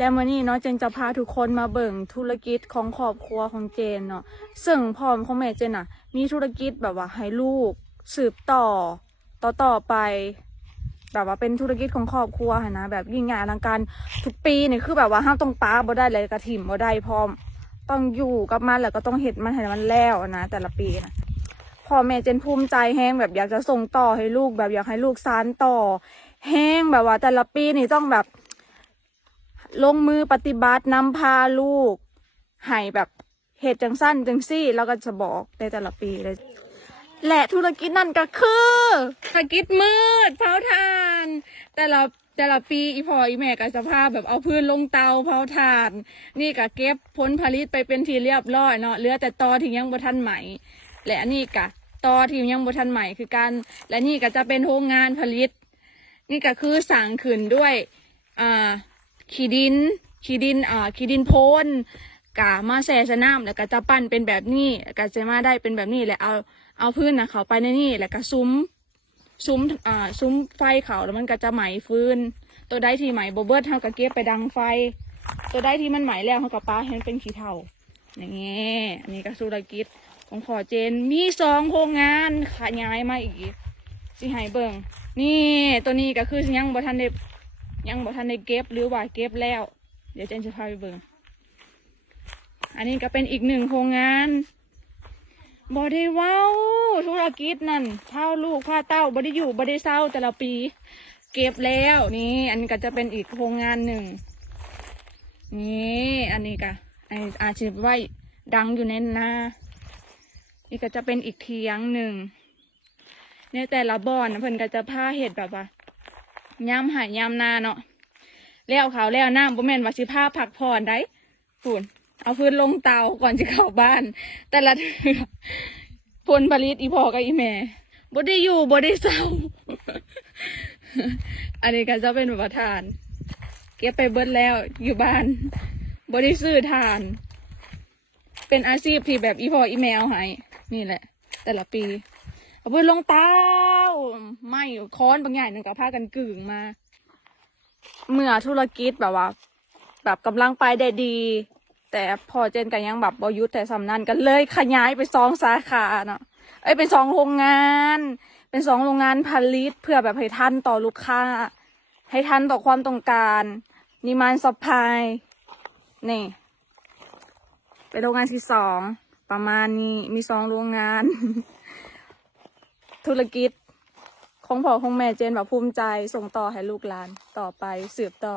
และมื่อนี้เนาะเจนจะพาทุกคนมาเบิ่งธุรกิจของครอบครัวของเจนเนาะซึ่งพ่อของแม่เจนอะมีธุรกิจแบบว่าให้ลูก สืบต่อต่อต่อไป แบบว่าเป็นธุรกิจของครอบครัวหั้นนะแบบยิ่งใหญ่อลังการทุกปีนี่คือแบบว่าห้ามต้องป้าบ่ได้เลยกระถิ่มบ่ได้พร้อมต้องอยู่กับมันแล้วก็ต้องเห็ดมันให้มันแล้วนะแต่ละปีนะพ่อแม่เจนภูมิใจแห้งแบบอยากจะส่งต่อให้ลูกแบบอยากให้ลูกสานต่อ แห้งแบบว่าแต่ละปีนี่ต้องแบบ ลงมือปฏิบัตินำพาลูกให้แบบเหตุจังสั้นจังซี่ แล้วก็จะบอกในแต่ละปีเลยและธุรกิจนั่นก็คือธุรกิจมืดเผาถ่าน แต่ละแต่ละปีอีพออีแม่ก็จะพาแบบเอาพื้นลงเตาเผาถ่าน นี่ก็เก็บผลผลิตไปเป็นทีเรียบร้อยเนาะเหลือแต่ตอที่ยังบ่ทันใหม่ และนนี้ก็ตอที่ยังบ่ทันใหม่คือการและนี่ก็จะเป็นโรงงานผลิต นี่ก็คือสั่งขึ้นด้วยอ่า ขี้ดินขี้ดินอ่าขี้ดินโพนกามาแช่สนามแล้วก็จะปั้นเป็นแบบนี้ก็จะมาได้เป็นแบบนี้แหละเอาเอาพื้นนะเขาไปในนี่แล้วก็ซุ้มซุ้มอ่าซุ้มไฟเขาแล้วมันก็จะไหมฟืนตัวใดที่ไหมโบเบิร์ตเท่ากับเก็บไปดังไฟ ตัวใดที่มันไหมแล้วเขากับป้าให้มันเป็นขี้เถ้าอย่างเงี้ยอันนี้ก็ธุรกิจของขอเจนมีสองโครงงานขยายมาอีกสิให้เบิ่งนี่ตัวนี้ก็คือยังบ่ทันได้ ยังบ่ทันได้เก็บหรือว่าเก็บแล้ว เดี๋ยวเจนจะพาไปเบิ่งอันนี้ก็เป็นอีกหนึ่งโครงงานบ่ได้ว้าธุรกิจนั่นเท่าลูกพาเต้าบ่ได้อยู่บ่ได้เศร้าแต่ละปี เก็บแล้วนี่อันนี้ก็จะเป็นอีกโครงงานหนึ่งนี่อันนี้ก็ไออาชีพไว้ดังอยู่ในนานี่ก็จะเป็นอีกเทียงหนึ่งในแต่ละบ่อนน่ะเพิ่นก็จะผ้าเห็ดแบบว่า ยามหายยามนาเนาะแล้วเขาแล้วน้ำบ่แม่นว่าสิพาพักผ่อนได้ฝุ่นเอาพื้นลงเตาก่อนจะเข้าบ้าน แต่ละเทือผลผลิตอีพอกับอีแม่บ่ได้อยู่บ่ได้เศร้า อันนี้ก็จะเป็นแบบว่าทาน เก็บไปเบิดแล้วอยู่บ้านบ่ได้ซื้อทาน เป็นอาชีพที่แบบอีพออีแมวให้นี่แหละ แต่ละปี เอาไปลงเตาไม่ค้อนบางอย่างหนึ่งกับผ้ากันกึ่งมา เมื่อธุรกิจแบบว่า แบบกำลังไปได้ดี แต่พอเจนกันยังแบบบอยุทธแต่สำนันกันเลยขยายไปสองสาขาเนาะเอ้ยเป็นสองโรงงาน เป็นสองโรงงานผลิตเพื่อแบบให้ทันต่อลูกค้า ให้ทันต่อความต้องการนิมานสปายนี่ เป็นโรงงานที่สองประมาณนี้มีสองโรงงาน ธุรกิจ ของพ่อของแม่เจนแบบภูมิใจส่งต่อให้ลูกหลานต่อไปสืบต่อ